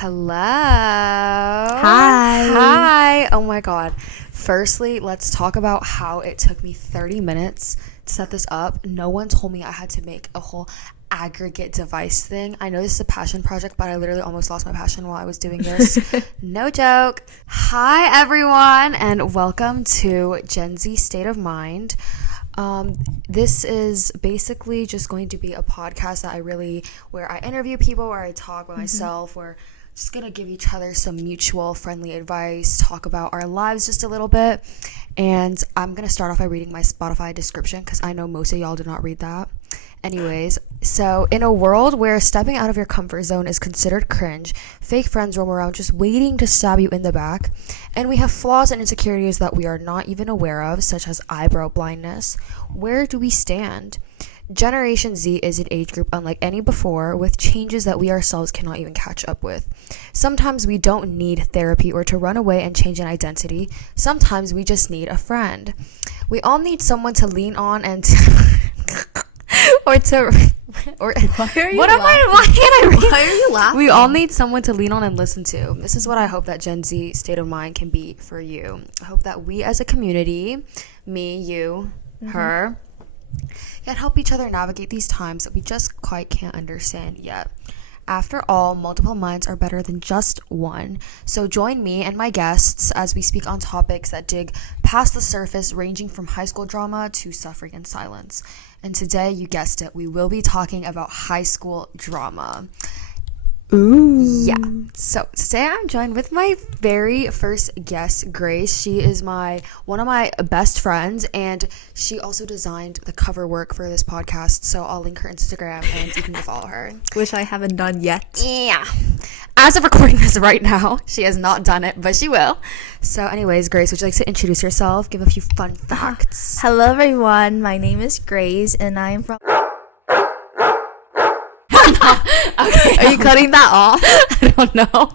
Hello. Hi. Hi. Oh my God. Firstly, let's talk about how it took me 30 minutes to set this up. No one told me I had to make a whole aggregate device thing. I know this is a passion project, but I literally almost lost my passion while I was doing this. No joke. Hi, everyone, and welcome to Gen Z State of Mind. This is basically just going to be a podcast where I interview people, where I talk by myself, where just gonna give each other some mutual friendly advice, talk about our lives just a little bit. And I'm gonna start off by reading my Spotify description because I know most of y'all did not read that. Anyways, so in a world where stepping out of your comfort zone is considered cringe, fake friends roam around just waiting to stab you in the back, and we have flaws and insecurities that we are not even aware of, such as eyebrow blindness. Where do we stand? Generation Z is an age group unlike any before, with changes that we ourselves cannot even catch up with. Sometimes we don't need therapy or to run away and change an identity. Sometimes we just need a friend. We all need someone to lean on and why are you laughing? We all need someone to lean on and listen to. This is what I hope that Gen Z State of Mind can be for you. I hope that we as a community, me, you, her, can help each other navigate these times that we just quite can't understand yet. After all, multiple minds are better than just one. So join me and my guests as we speak on topics that dig past the surface, ranging from high school drama to suffering in silence. And today, you guessed it, we will be talking about high school drama. Ooh. Yeah. So today I'm joined with my very first guest, Grace. She is one of my best friends, and she also designed the cover work for this podcast. So I'll link her Instagram and you can go follow her. Which I haven't done yet. Yeah. As of recording this right now, she has not done it, but she will. So anyways, Grace, would you like to introduce yourself? Give a few fun facts. Hello, everyone. My name is Grace, and I am from... Okay. Are you cutting that off? I don't know.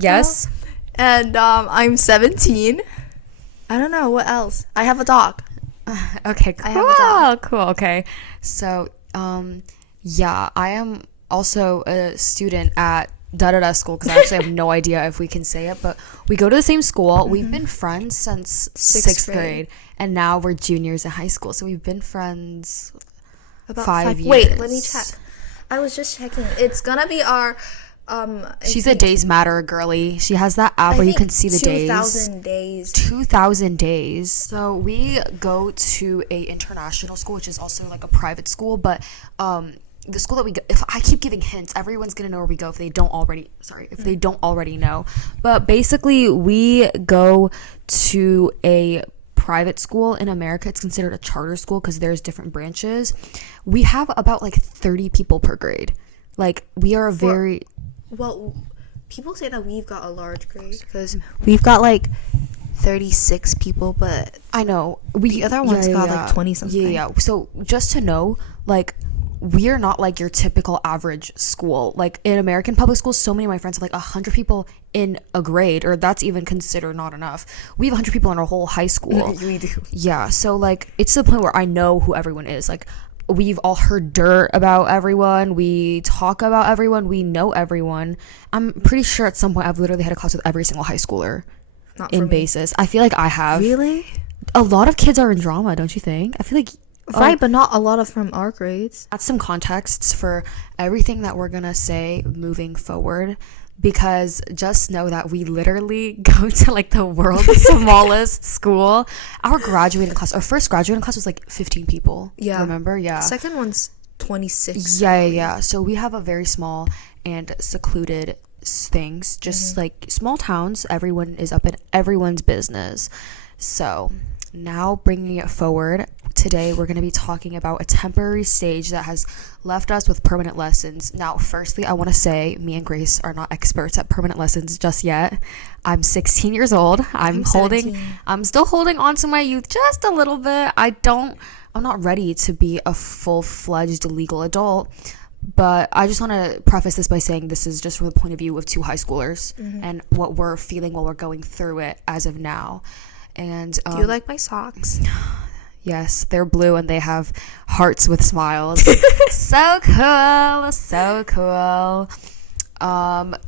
Yes. And I'm 17. I don't know. What else? I have a dog. Okay, cool. I have a dog. Cool. Okay. So, yeah, I am also a student at da-da-da school because I actually have no idea if we can say it, but we go to the same school. We've been friends since sixth grade, and now we're juniors in high school. So we've been friends About 5 years. Wait, let me check. I was just checking. It's gonna be our... She's a Days Matter girly. She has that app where you can see the 2,000 days. 2,000 days. So we go to a international school, which is also like a private school, but the school that we go, if I keep giving hints, everyone's gonna know where we go if they don't already know. But basically, we go to a private school in America. It's considered a charter school because there's different branches. We have about like 30 people per grade. Like, we are Well, people say that we've got a large grade because we've got like 36 people, but I know the other ones got like 20 something. Yeah. So just to know, like, we are not like your typical average school. Like, in American public schools, so many of my friends have like 100 people in a grade, or that's even considered not enough. We have 100 people in our whole high school. We do. Yeah. So like, it's to the point where I know who everyone is. Like, we've all heard dirt about everyone. We talk about everyone. We know everyone. I'm pretty sure at some point I've literally had a class with every single high schooler. Not in basis. I feel like I have. Really? A lot of kids are in drama, don't you think? I feel like... Right, but not a lot of from our grades. That's some contexts for everything that we're gonna say moving forward, because just know that we literally go to like the world's smallest school. Our first graduating class was like 15 people. Yeah. Remember? Yeah. Second one's 26. Yeah. So we have a very small and secluded things, just like small towns. Everyone is up in everyone's business. So now bringing it forward, today we're going to be talking about a temporary stage that has left us with permanent lessons. Now, firstly, I want to say me and Grace are not experts at permanent lessons just yet. I'm 16 years old. I'm still holding on to my youth just a little bit. I'm not ready to be a full-fledged legal adult. But I just want to preface this by saying this is just from the point of view of two high schoolers and what we're feeling while we're going through it as of now. And do you like my socks? Yes, they're blue and they have hearts with smiles. So cool, so cool.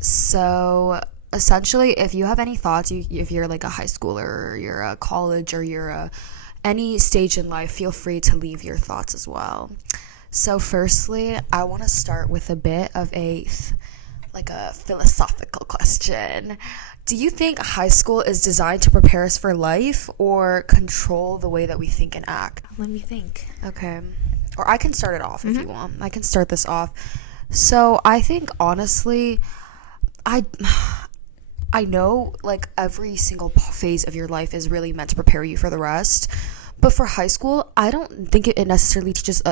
So essentially, if you have any thoughts, if you're like a high schooler or you're a college or you're any stage in life, feel free to leave your thoughts as well. So firstly, I want to start with a bit of a philosophical question. Do you think high school is designed to prepare us for life or control the way that we think and act? Let me think. Okay. Or I can start it off if you want. I can start this off. So I think honestly, I know like every single phase of your life is really meant to prepare you for the rest. But for high school, I don't think it necessarily teaches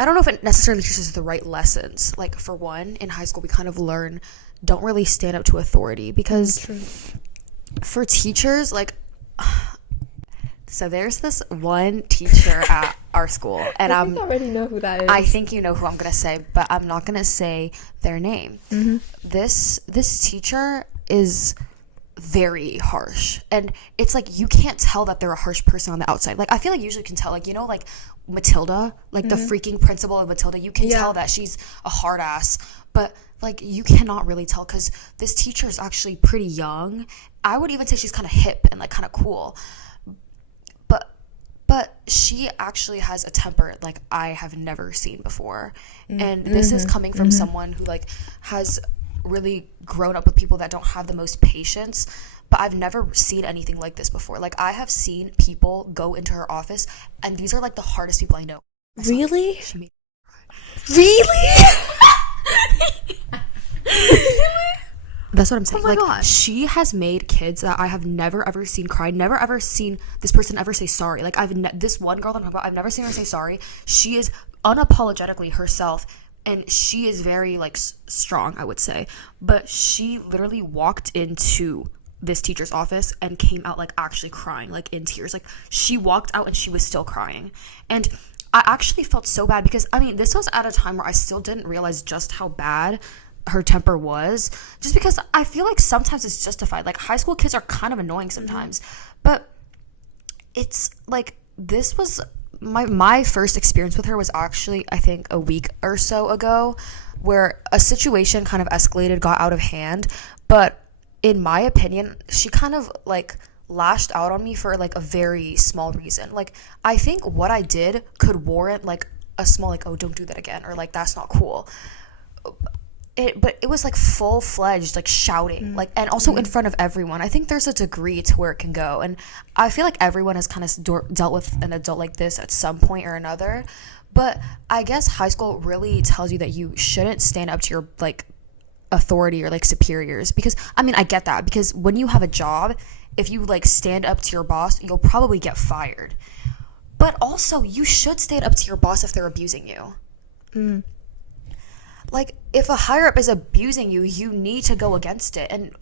I don't know if it necessarily teaches the right lessons. Like for one, in high school we kind of learn don't really stand up to authority because for teachers like so there's this one teacher at our school and I think I already know who that is. I think you know who I'm gonna say, but I'm not gonna say their name. This teacher is very harsh, and it's like you can't tell that they're a harsh person on the outside. Like I feel like you usually can tell, like, you know, like Matilda, like the freaking principal of Matilda, you can tell that she's a hard ass, but like you cannot really tell because this teacher is actually pretty young. I would even say she's kind of hip and like kind of cool, but she actually has a temper like I have never seen before. And this is coming from someone who like has really grown up with people that don't have the most patience, but I've never seen anything like this before. Like I have seen people go into her office and these are like the hardest people I know. Really? Really? That's what I'm saying. Oh my like gosh. she has made kids that I have never ever seen cry, never ever seen this person ever say sorry. Like this one girl that I'm talking about, I've never seen her say sorry. She is unapologetically herself, and she is very like strong, I would say. But she literally walked into this teacher's office and came out like actually crying, like in tears. Like she walked out and she was still crying. And I actually felt so bad because I mean, this was at a time where I still didn't realize just how bad her temper was, just because I feel like sometimes it's justified. Like high school kids are kind of annoying sometimes, but it's like this was my first experience with her was actually I think a week or so ago, where a situation kind of escalated, got out of hand, but in my opinion she kind of like lashed out on me for like a very small reason. Like I think what I did could warrant like a small like, oh, don't do that again, or like that's not cool. But it was like full-fledged like shouting, like, and also in front of everyone. I think there's a degree to where it can go, and I feel like everyone has kind of dealt with an adult like this at some point or another. But I guess high school really tells you that you shouldn't stand up to your like authority or like superiors, because I mean I get that, because when you have a job, if you like stand up to your boss, you'll probably get fired. But also you should stand up to your boss if they're abusing you. Like if a higher up is abusing you, you need to go against it. And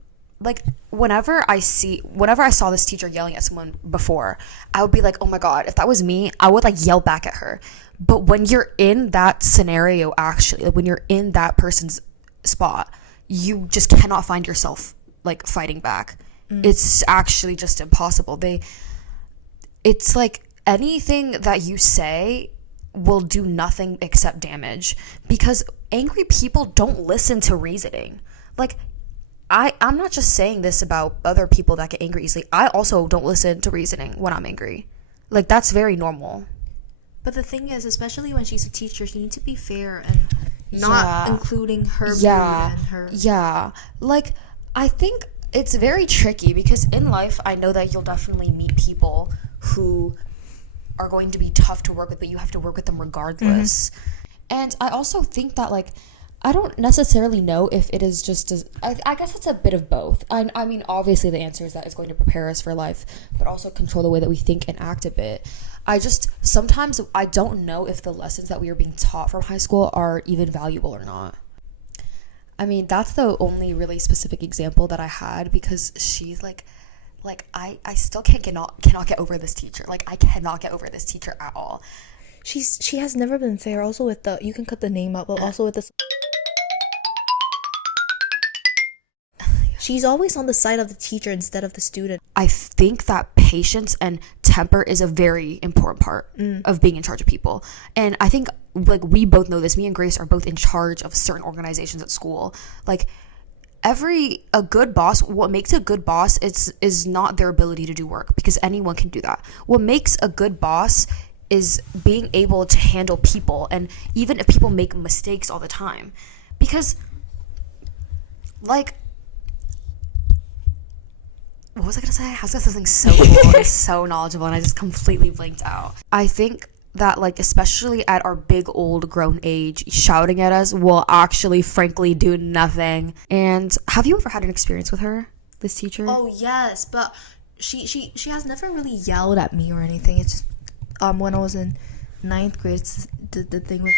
like whenever I saw this teacher yelling at someone before, I would be like, oh my god, if that was me, I would like yell back at her. But when you're in that scenario, actually, like when you're in that person's spot, you just cannot find yourself like fighting back. It's actually just impossible. It's like anything that you say will do nothing except damage, because angry people don't listen to reasoning. Like I'm not just saying this about other people that get angry easily. I also don't listen to reasoning when I'm angry. Like that's very normal. But the thing is, especially when she's a teacher, she needs to be fair and not including her mood and her. Yeah. Like I think it's very tricky, because in life I know that you'll definitely meet people who are going to be tough to work with, but you have to work with them regardless. And I also think that like I don't necessarily know if it is just I guess it's a bit of both. I mean obviously the answer is that it's going to prepare us for life, but also control the way that we think and act a bit. Sometimes I don't know if the lessons that we are being taught from high school are even valuable or not. I mean, that's the only really specific example that I had, because she's like I still cannot get over this teacher. Like I cannot get over this teacher at all. She has never been fair. Also with the, you can cut the name out, but also with this, she's always on the side of the teacher instead of the student. I think that patience and temper is a very important part of being in charge of people. And I think, like, we both know this. Me and Grace are both in charge of certain organizations at school. Like, a good boss, what makes a good boss is not their ability to do work, because anyone can do that. What makes a good boss is being able to handle people, and even if people make mistakes all the time. Because, like, what was I gonna say? I was gonna say something so cool and so knowledgeable, and I just completely blanked out. I think that, like, especially at our big old grown age, shouting at us will actually frankly do nothing. And have you ever had an experience with her, this teacher? Oh yes, but she has never really yelled at me or anything. It's just when I was in 9th grade, it's the thing with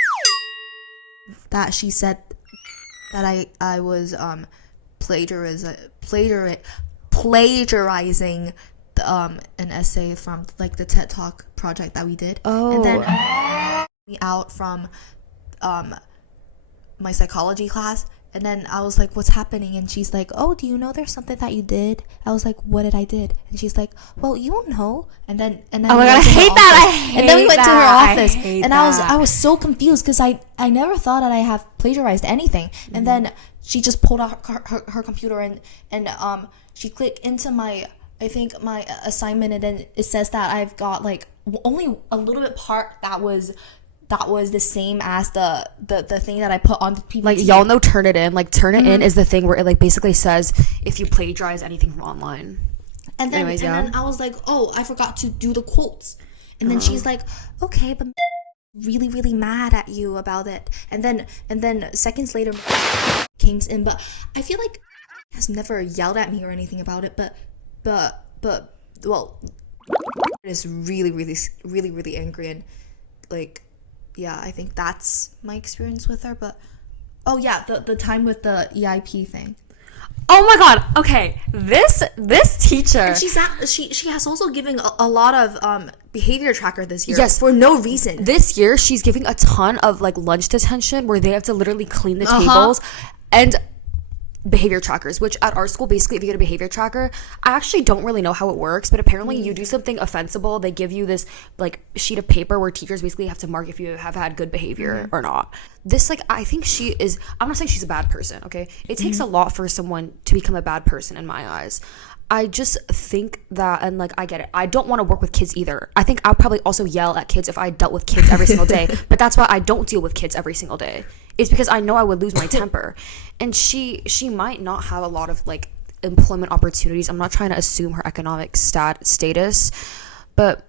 that she said that I was plagiarizing an essay from, like, the TED Talk project that we did. Oh. And then me out from my psychology class, and then I was like, what's happening? And she's like, oh, do you know there's something that you did? I was like, what did I did? And she's like, well, you don't know. And then Oh my god, I hate that. And then we went to her office, and I I was so confused because I never thought that I have plagiarized anything. And then she just pulled out her computer and she clicked into my assignment, and then it says that I've got, like, only a little bit part that was the same as the thing that I put on the PPT. Like, y'all know Turnitin. Like, Turnitin is the thing where it, like, basically says if you plagiarize anything from online. And then, Anyways, then I was like, oh, I forgot to do the quotes. And then she's like, okay, but really, really mad at you about it. And then seconds later came in, but I feel like has never yelled at me or anything about it, but well, is really, really, really, really angry, and, like, yeah, I think that's my experience with her. But oh yeah, the time with the EIP thing. Oh my god. Okay, this teacher. And she has also given a lot of behavior tracker this year. Yes, for no reason. This year she's giving a ton of, like, lunch detention where they have to literally clean the tables, and behavior trackers, which at our school, basically, if you get a behavior tracker, I actually don't really know how it works, but apparently you do something offensible, they give you this, like, sheet of paper where teachers basically have to mark if you have had good behavior or not. This, like, I think I'm not saying she's a bad person, okay? It takes a lot for someone to become a bad person in my eyes. I just think that, and, like, I get it, I don't want to work with kids either. I think I'll probably also yell at kids if I dealt with kids every single day, but that's why I don't deal with kids every single day. It's because I know I would lose my temper. And she might not have a lot of, like, employment opportunities. I'm not trying to assume her economic status, but,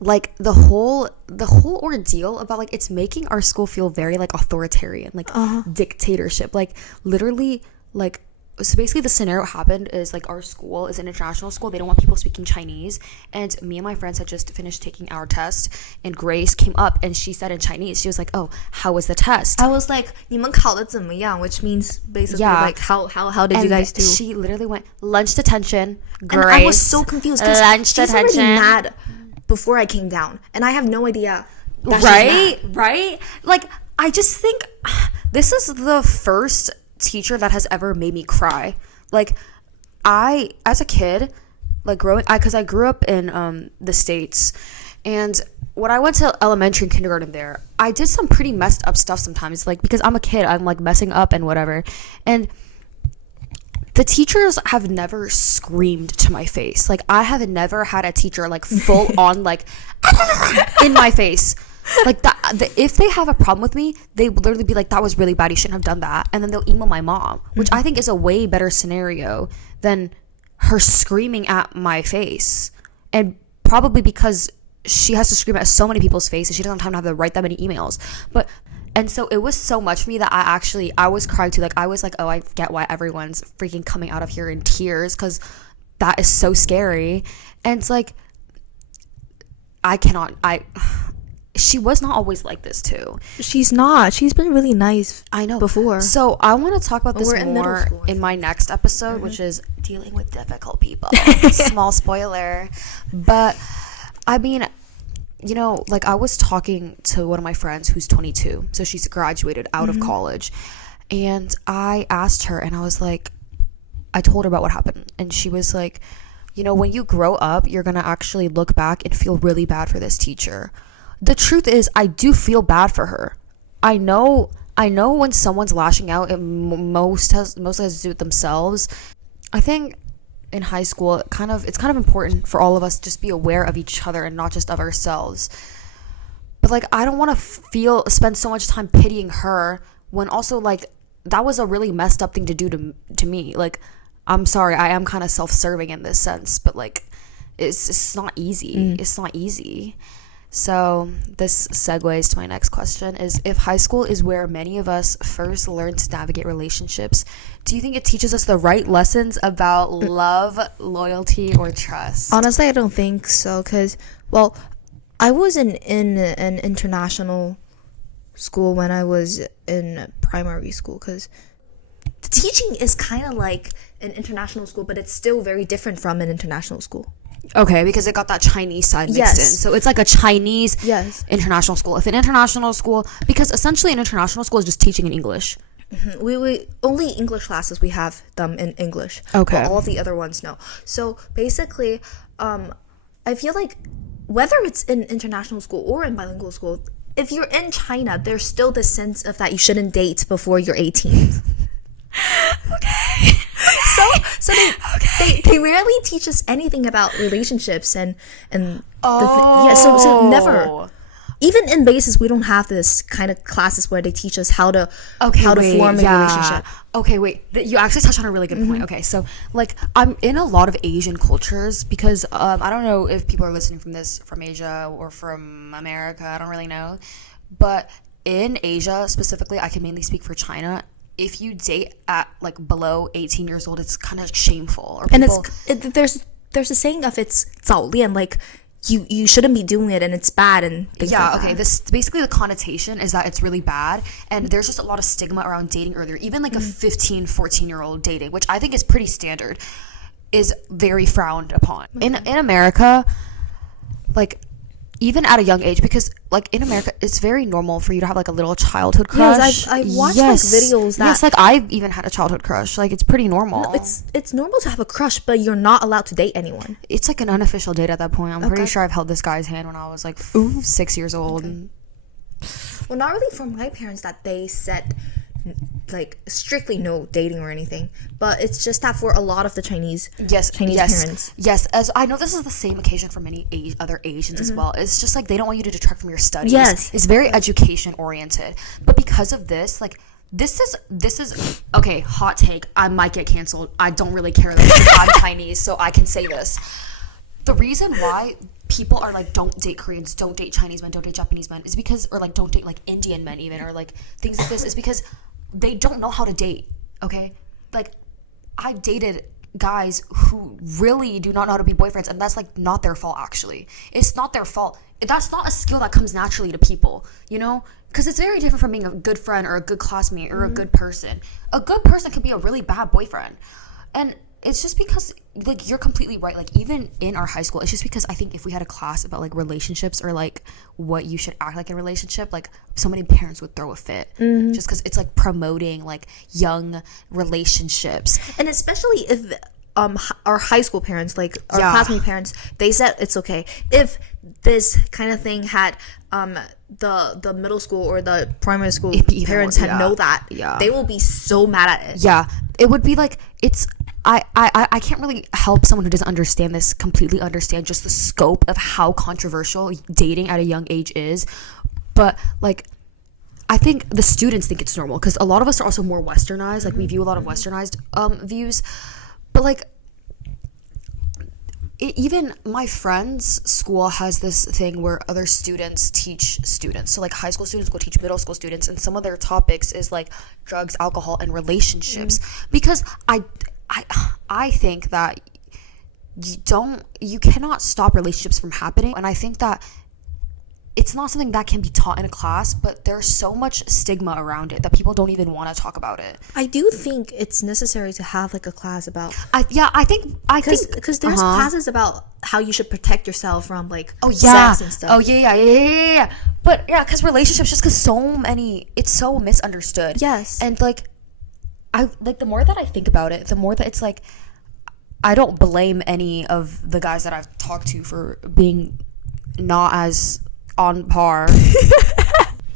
like, the whole ordeal about, like, it's making our school feel very, like, authoritarian, like, dictatorship, like, literally, like. So basically the scenario happened is, like, our school is an international school. They don't want people speaking Chinese. And me and my friends had just finished taking our test, and Grace came up and she said in Chinese, she was like, oh, how was the test? I was like, 你们考得怎么样? Which means basically, like, how did you guys do? She literally went, lunch detention, Grace. And I was so confused because she's already detention. mad before I came down. And I have no idea that she's mad. Right? Like, I just think this is the first teacher that has ever made me cry. Like, I, as a kid, like, because I grew up in the States, and when I went to elementary and kindergarten there, I did some pretty messed up stuff sometimes, like, because I'm a kid, I'm, like, messing up and whatever, and the teachers have never screamed to my face. Like, I have never had a teacher, like, full on, like, in my face. Like, if they have a problem with me, they will literally be like, that was really bad, you shouldn't have done that, and then they'll email my mom, which I think is a way better scenario than her screaming at my face. And probably because she has to scream at so many people's faces, and she doesn't have time to have to write that many emails. And so it was so much for me that I was crying too. Like, I was like, oh, I get why everyone's freaking coming out of here in tears, because that is so scary. And it's like, she was not always like this too. She's not. She's been really nice. I know. Before. So I want to talk about this in more school, in my next episode, which is dealing with difficult people. Small spoiler. But I mean, you know, like, I was talking to one of my friends who's 22. So she's graduated out of college. And I asked her, and I was like, I told her about what happened. And she was like, when you grow up, you're going to actually look back and feel really bad for this teacher. The truth is, I do feel bad for her. I know when someone's lashing out, it mostly has to do with themselves. I think in high school, it's kind of important for all of us to just be aware of each other and not just of ourselves. But like, I don't want to spend so much time pitying her when also like that was a really messed up thing to do to me. Like, I'm sorry, I am kind of self-serving in this sense, but like, it's not easy. It's not easy. So this segues to my next question is, if high school is where many of us first learn to navigate relationships, do you think it teaches us the right lessons about love, loyalty, or trust? Honestly, I don't think so, because, well, I was in an international school when I was in primary school, because the teaching is kind of like an international school, but it's still very different from an international school. Okay, because it got that Chinese side mixed Yes. in. So it's like a Chinese Yes. international school. If an international school, because essentially an international school is just teaching in English. We only English classes, we have them in English. Okay. But all the other ones, no. So basically, I feel like whether it's in international school or in bilingual school, if you're in China, there's still the sense of that you shouldn't date before you're 18. Okay. So they rarely teach us anything about relationships and so never. Even in basis, we don't have this kind of classes where they teach us how to form a relationship. Okay, wait. You actually touched on a really good point. Okay, so like I'm in a lot of Asian cultures because I don't know if people are listening from Asia or from America. I don't really know, but in Asia specifically, I can mainly speak for China. If you date at like below 18 years old, it's kind of shameful. Or people, there's a saying of it's 早恋, like you shouldn't be doing it and it's bad and things like that. Okay, this basically the connotation is that it's really bad, and there's just a lot of stigma around dating earlier. Even like a 15-14-year-old dating, which I think is pretty standard, is very frowned upon. In America, like even at a young age, because like in America it's very normal for you to have like a little childhood crush. Yes, I've watched like videos that like I've even had a childhood crush. Like it's pretty normal. No, it's normal to have a crush, but you're not allowed to date anyone. It's like an unofficial date at that point. I'm pretty sure I've held this guy's hand when I was like 6 years old. Okay. Well, not really from my parents that they said like strictly no dating or anything, but it's just that for a lot of the Chinese parents. Yes, as I know, this is the same occasion for many other Asians as well. It's just like they don't want you to detract from your studies. Yes, it's very education oriented, but because of this, like this is okay. Hot take: I might get canceled. I don't really care that I'm Chinese, so I can say this. The reason why people are like, don't date Koreans, don't date Chinese men, don't date Japanese men, is because, or like don't date like Indian men even, or like things like this, is because they don't know how to date. Okay, like I've dated guys who really do not know how to be boyfriends, and that's like not their fault. Actually, it's not their fault. That's not a skill that comes naturally to people, because it's very different from being a good friend or a good classmate or a good person. A good person can be a really bad boyfriend, and it's just because, like, you're completely right. Like, even in our high school, it's just because I think if we had a class about, like, relationships or, like, what you should act like in a relationship, like, so many parents would throw a fit. Just because it's, like, promoting, like, young relationships. And especially if our high school parents, like, our classmate parents, they said it's okay. If this kind of thing had the middle school or the primary school parents had know that, they will be so mad at it. Yeah. It would be, like, it's... I can't really help someone who doesn't understand this completely understand just the scope of how controversial dating at a young age is. But, like, I think the students think it's normal because a lot of us are also more westernized. Like, we view a lot of westernized views. But, like, even my friend's school has this thing where other students teach students. So, like, high school students go teach middle school students, and some of their topics is, like, drugs, alcohol, and relationships. Because I think that you cannot stop relationships from happening, and I think that it's not something that can be taught in a class, but there's so much stigma around it that people don't even want to talk about it. I do think it's necessary to have like a class about I think because there's classes about how you should protect yourself from like sex and stuff. Oh yeah. But yeah, because relationships, just because it's so misunderstood. Yes. And like I like the more that I think about it, the more that it's like I don't blame any of the guys that I've talked to for being not as on par.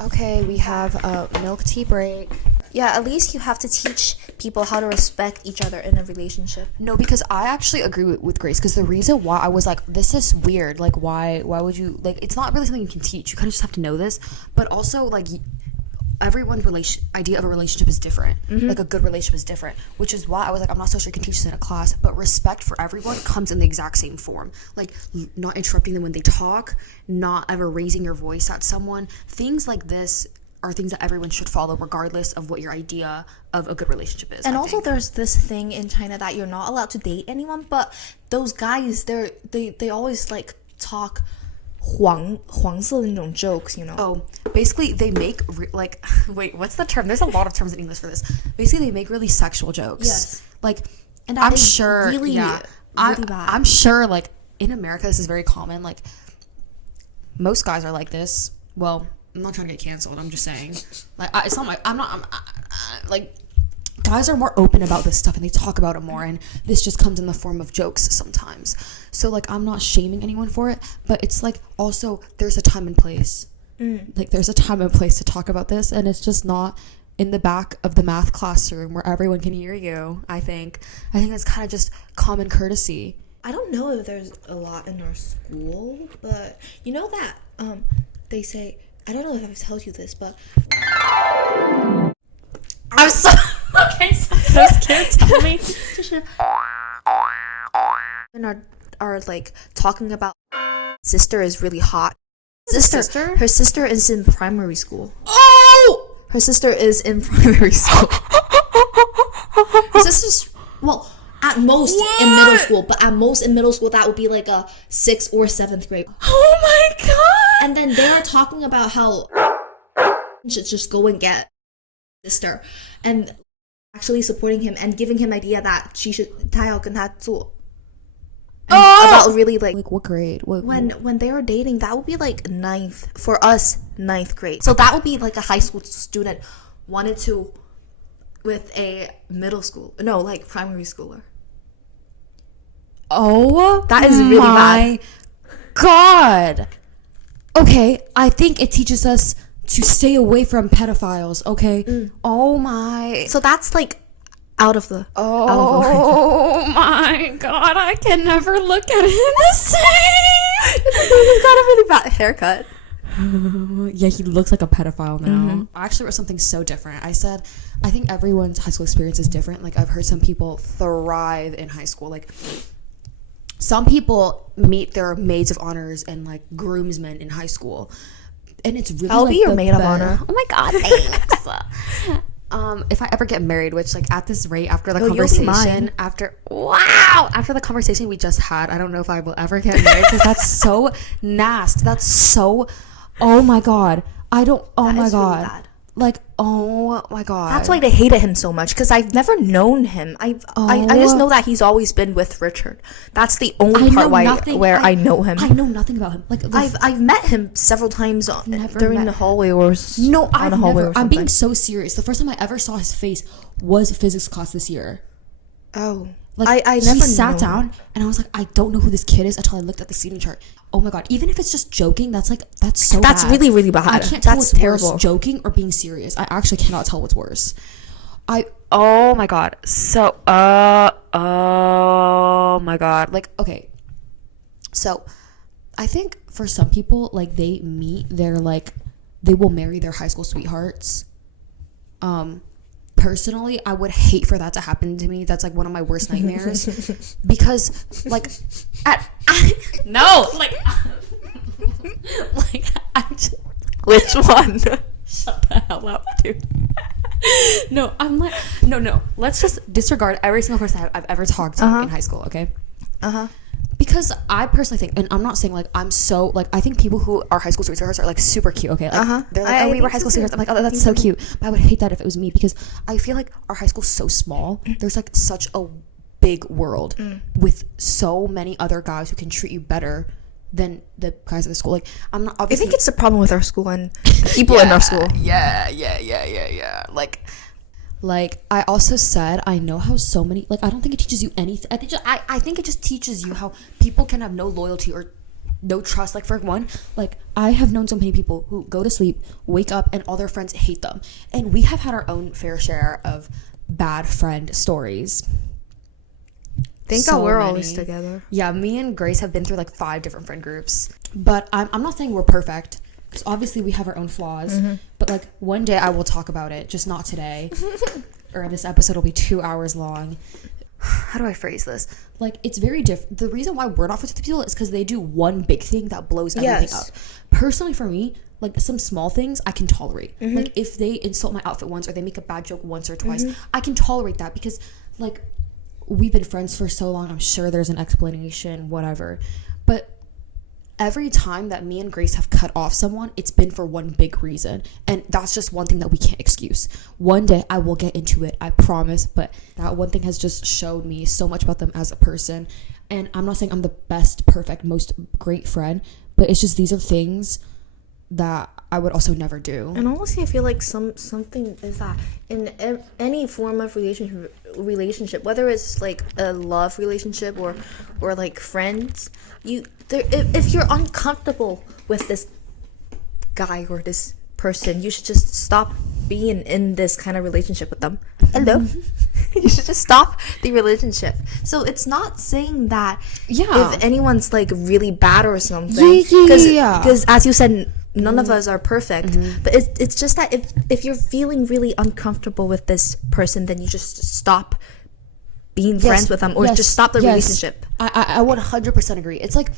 Okay, we have a milk tea break. Yeah, at least you have to teach people how to respect each other in a relationship. No, because I actually agree with Grace, because the reason why I was like, this is weird, like why would you, like, it's not really something you can teach, you kind of just have to know this, but also like everyone's idea of a relationship is different. Like a good relationship is different, which is why I was like, I'm not so sure you can teach this in a class, but respect for everyone comes in the exact same form, like not interrupting them when they talk, not ever raising your voice at someone. Things like this are things that everyone should follow regardless of what your idea of a good relationship is. And I also think. there's this thing in China that you're not allowed to date anyone, but those guys, they always like talk 黄色那种 jokes, you know. Oh, basically they make like wait, what's the term? There's a lot of terms in English for this. Basically they make really sexual jokes. Yes. Like, And I'm that is sure really, yeah, really bad. I'm sure like in America this is very common. Like most guys are like this. Well, I'm not trying to get canceled. I'm just saying. Like it's not my like guys are more open about this stuff and they talk about it more, and this just comes in the form of jokes sometimes. So like I'm not shaming anyone for it, but it's like also there's a time and place. Like there's a time and place to talk about this, and it's just not in the back of the math classroom where everyone can hear you. I think it's kind of just common courtesy. I don't know if there's a lot in our school, but you know that they say, I don't know if I've told you this, but I'm so okay. So scared. Tell me. and are like talking about sister is really hot. Her sister is in primary school. Oh, Her sister is in primary school. Her sister's, well, at most in middle school, but at most in middle school that would be like a 6th or 7th grade. oh my god. And then they are talking about how should just go and get sister, and actually supporting him and giving him idea that she should 他要跟他做. And about really like what grade? when they are dating, that would be like 9th for us, 9th grade. So that would be like a high school student wanted to with a middle school, no, like primary schooler. Oh, That is really my god. Okay, I think it teaches us to stay away from pedophiles. Okay. Oh my. So that's like out of the Oh my god, I can never look at him the same. He's got a really bad haircut. Yeah, he looks like a pedophile now. I actually wrote something so different. I said, I think everyone's high school experience is different. Like, I've heard some people thrive in high school. Like, some people meet their maids of honors and, like, groomsmen in high school. And it's really, I'll like, be your the maid of best. honor. Oh my god, thanks. If I ever get married, which like at this rate, after the you'll be conversation, mine. after the conversation we just had, I don't know if I will ever get married because that's so nasty. That's so, oh my god. I don't, oh That my is really god. bad. Like, oh my god. That's why they hated him so much, because I've never known him. I just know that he's always been with Richard. That's the only part where I know him. I know nothing about him. Like, I've met him several times Never during met the him. hallway or no, on I've a hallway never. or I'm being something. so serious. The first time I ever saw his face was physics class this year. Oh, Like, I he never sat known. down and I was like, I don't know who this kid is until I looked at the seating chart. Oh my god, even if it's just joking, that's so That's bad. really, really bad. I can't tell That's what's terrible. worse, joking or being serious. I actually cannot tell what's worse. Oh my god. So oh my god. Like, okay. So I think for some people, like, they meet their, like, they will marry their high school sweethearts. Personally, I would hate for that to happen to me. That's like one of my worst nightmares. Because, like, no, like, like, I'm just, Which one? shut the hell up, dude. No, I'm like, no. Let's just disregard every single person I've ever talked to in high school, okay? Because I personally think, and I'm not saying like I'm so, like, I think people who are high school sweethearts are like super cute, okay? Like, they're like, oh, we were high school sweethearts. I'm like, oh, that's so cute. But I would hate that if it was me, because I feel like our high school's so small. There's like such a big world with so many other guys who can treat you better than the guys at the school. Like, I'm not I obviously. think it's the problem with our school and the people in our school. Yeah. Like, Like, I also said, I know how so many, like, I don't think it teaches you anything. I think it just teaches you how people can have no loyalty or no trust. Like, for one, like, I have known so many people who go to sleep, wake up, and all their friends hate them. And we have had our own fair share of bad friend stories. Thank God we're always together. Yeah, me and Grace have been through like 5 different friend groups. But I'm not saying we're perfect, because obviously we have our own flaws. But like, one day I will talk about it, just not today. Or this episode will be 2 hours long. How do I phrase this? Like, it's very different. The reason why we're not friends with people is because they do one big thing that blows everything up. Personally, for me, like, some small things I can tolerate. Like, if they insult my outfit once or they make a bad joke once or twice, I can tolerate that because, like, we've been friends for so long. I'm sure there's an explanation, whatever. But every time that me and Grace have cut off someone, it's been for one big reason. And that's just one thing that we can't excuse. One day I will get into it, I promise. But that one thing has just showed me so much about them as a person. And I'm not saying I'm the best, perfect, most great friend, but it's just these are things that I would also never do. And honestly, I feel like something is that in any form of relationship, whether it's like a love relationship or like friends, if you're uncomfortable with this guy or this person, you should just stop being in this kind of relationship with them. Hello. You should just stop the relationship. So it's not saying that if anyone's like really bad or something, because as you said, none of us are perfect, but it's just that if you're feeling really uncomfortable with this person, then you just stop being friends with them or just stop the relationship. I 100% agree. It's like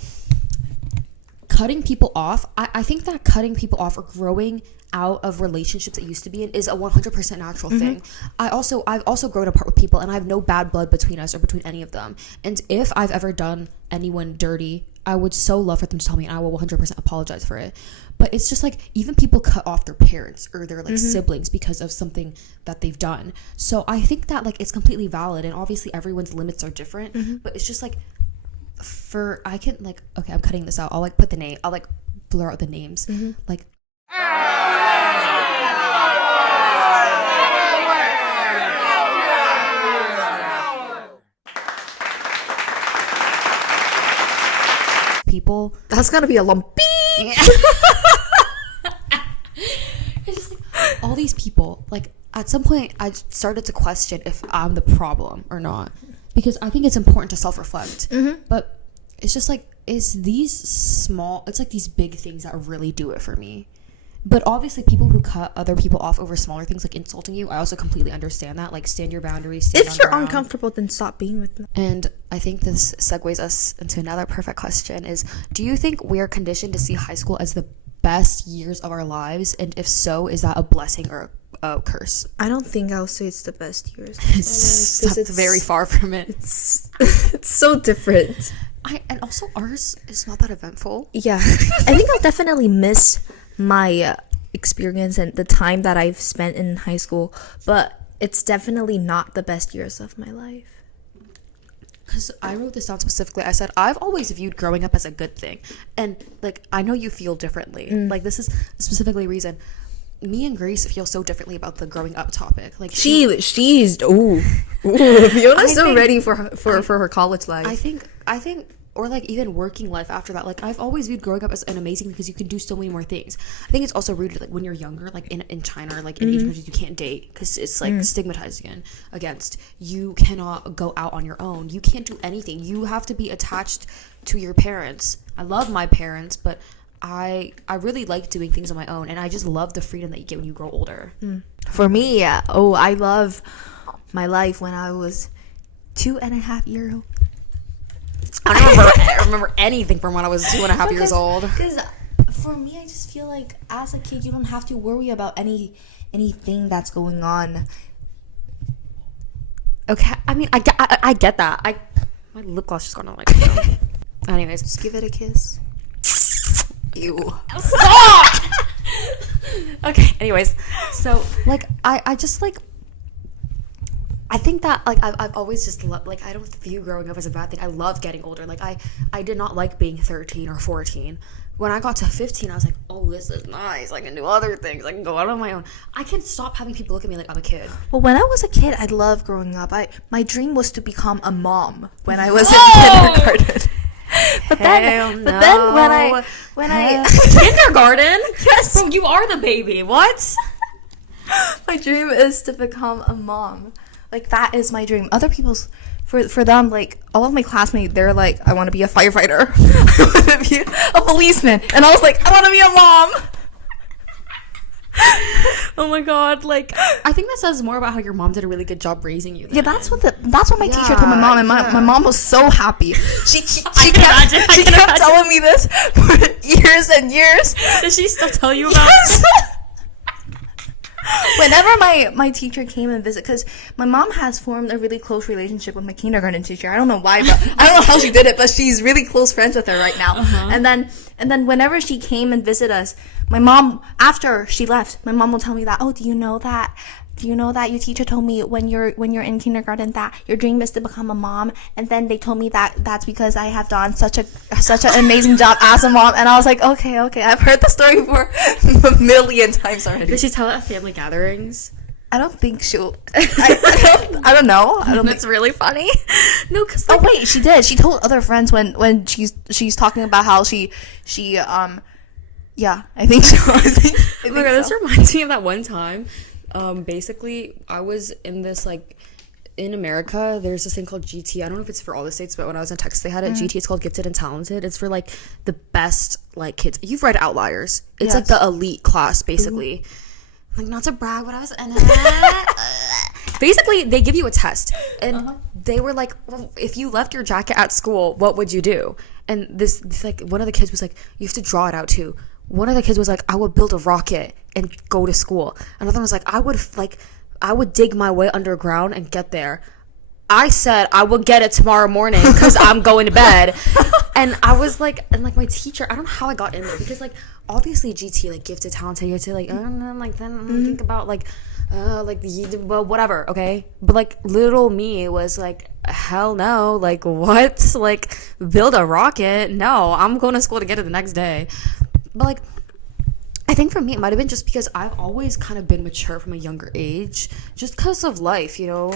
cutting people off. I think that cutting people off or growing out of relationships that used to be in is a 100% natural thing. I've also grown apart with people, and I have no bad blood between us or between any of them. And if I've ever done anyone dirty, I would so love for them to tell me, and I will 100% apologize for it. But it's just like, even people cut off their parents or their like siblings because of something that they've done. So I think that like it's completely valid, and obviously everyone's limits are different. But it's just like, I can like, okay, I'm cutting this out. I'll like put the name. I'll like blur out the names. Like. People. That's gonna be a lump. It's just like all these people. Like at some point, I started to question if I'm the problem or not, because I think it's important to self-reflect. But it's just like, it's like these big things that really do it for me. But obviously, people who cut other people off over smaller things, like insulting you, I also completely understand that. Like, stand your boundaries. If you're uncomfortable, then stop being with them. And I think this segues us into another perfect question: is, do you think we are conditioned to see high school as the best years of our lives? And if so, is that a blessing or a curse? I don't think I'll say it's the best years. It's very far from it. It's so different. And also, ours is not that eventful. Yeah. I think I'll definitely miss my experience and the time that I've spent in high school, but it's definitely not the best years of my life. Because I wrote this down specifically. I said, I've always viewed growing up as a good thing. And, like, I know you feel differently. Like, this is specifically reason. Me and Grace feel so differently about the growing up topic. Like, she's Fiona's so ready for her college life. I think or like even working life after that. Like, I've always viewed growing up as an amazing, because you can do so many more things. I think it's also rooted like when you're younger, like in China or like in Asian countries, you can't date because it's like stigmatized against. You cannot go out on your own. You can't do anything. You have to be attached to your parents. I love my parents, but I really like doing things on my own, and I just love the freedom that you get when you grow older. For me, I love my life when I was 2.5 years old. I don't remember anything from when I was 2.5 years old. Because for me, I just feel like as a kid, you don't have to worry about anything that's going on. Okay, I mean, I get that. My lip gloss just got on. Like, anyways, just give it a kiss. Ew. Stop! Okay, anyways. So, like, I just, like, I think that like I've always just loved, like, I don't view growing up as a bad thing. I love getting older. Like I did not like being 13 or 14. When I got to 15, I was like, oh, this is nice. I can do other things. I can go out on my own. I can stop having people look at me like I'm a kid. Well, when I was a kid, I loved growing up. My dream was to become a mom when I was in kindergarten. But then when I Kindergarten? yes, Bro, you are the baby. What? my dream is to become a mom. Like, that is my dream. Other people's, for them, like, all of my classmates, they're like, I want to be a firefighter. I want to be a policeman. And I was like, I want to be a mom. Oh my god, like, I think that says more about how your mom did a really good job raising you. Yeah, that's what my teacher told my mom, and my mom was so happy. She kept telling me this for years and years. Does she still tell you about Yes. Whenever my teacher came and visit, because my mom has formed a really close relationship with my kindergarten teacher. I don't know why, but I don't know how she did it, but she's really close friends with her right now. And then whenever she came and visit us, my mom, after she left, my mom will tell me that, oh, do you know that your teacher told me when you're in kindergarten that your dream is to become a mom? And then they told me that that's because I have done such an amazing job as a mom. And I was like, okay, I've heard the story for a million times already. Did she tell it at family gatherings? I don't think she'll. I don't know. That's really funny. No, because Oh wait, she did. She told other friends when she's talking about how she yeah, I think so. I think oh my god, this reminds me of that one time. Basically, I was in this, like, in America, there's this thing called GT. I don't know if it's for all the states, but when I was in Texas, they had it. GT, it's called Gifted and Talented. It's for, like, the best, like, kids. You've read Outliers. It's like the elite class, basically. Like, not to brag, but I was in it. Basically, they give you a test, and they were like, well, if you left your jacket at school, what would you do? And this, like, one of the kids was like, you have to draw it out too. One of the kids was like, I would build a rocket and go to school. Another one was like, I would dig my way underground and get there. I said I would get it tomorrow morning because I'm going to bed. And I was like, and like my teacher, I don't know how I got in there, because like obviously GT, like gifted, talented, you have to like, like then think about like well, whatever, okay? But like little me was like, hell no, like what? Like build a rocket? No, I'm going to school to get it the next day. But like, I think for me, it might have been just because I've always kind of been mature from a younger age, just because of life, you know?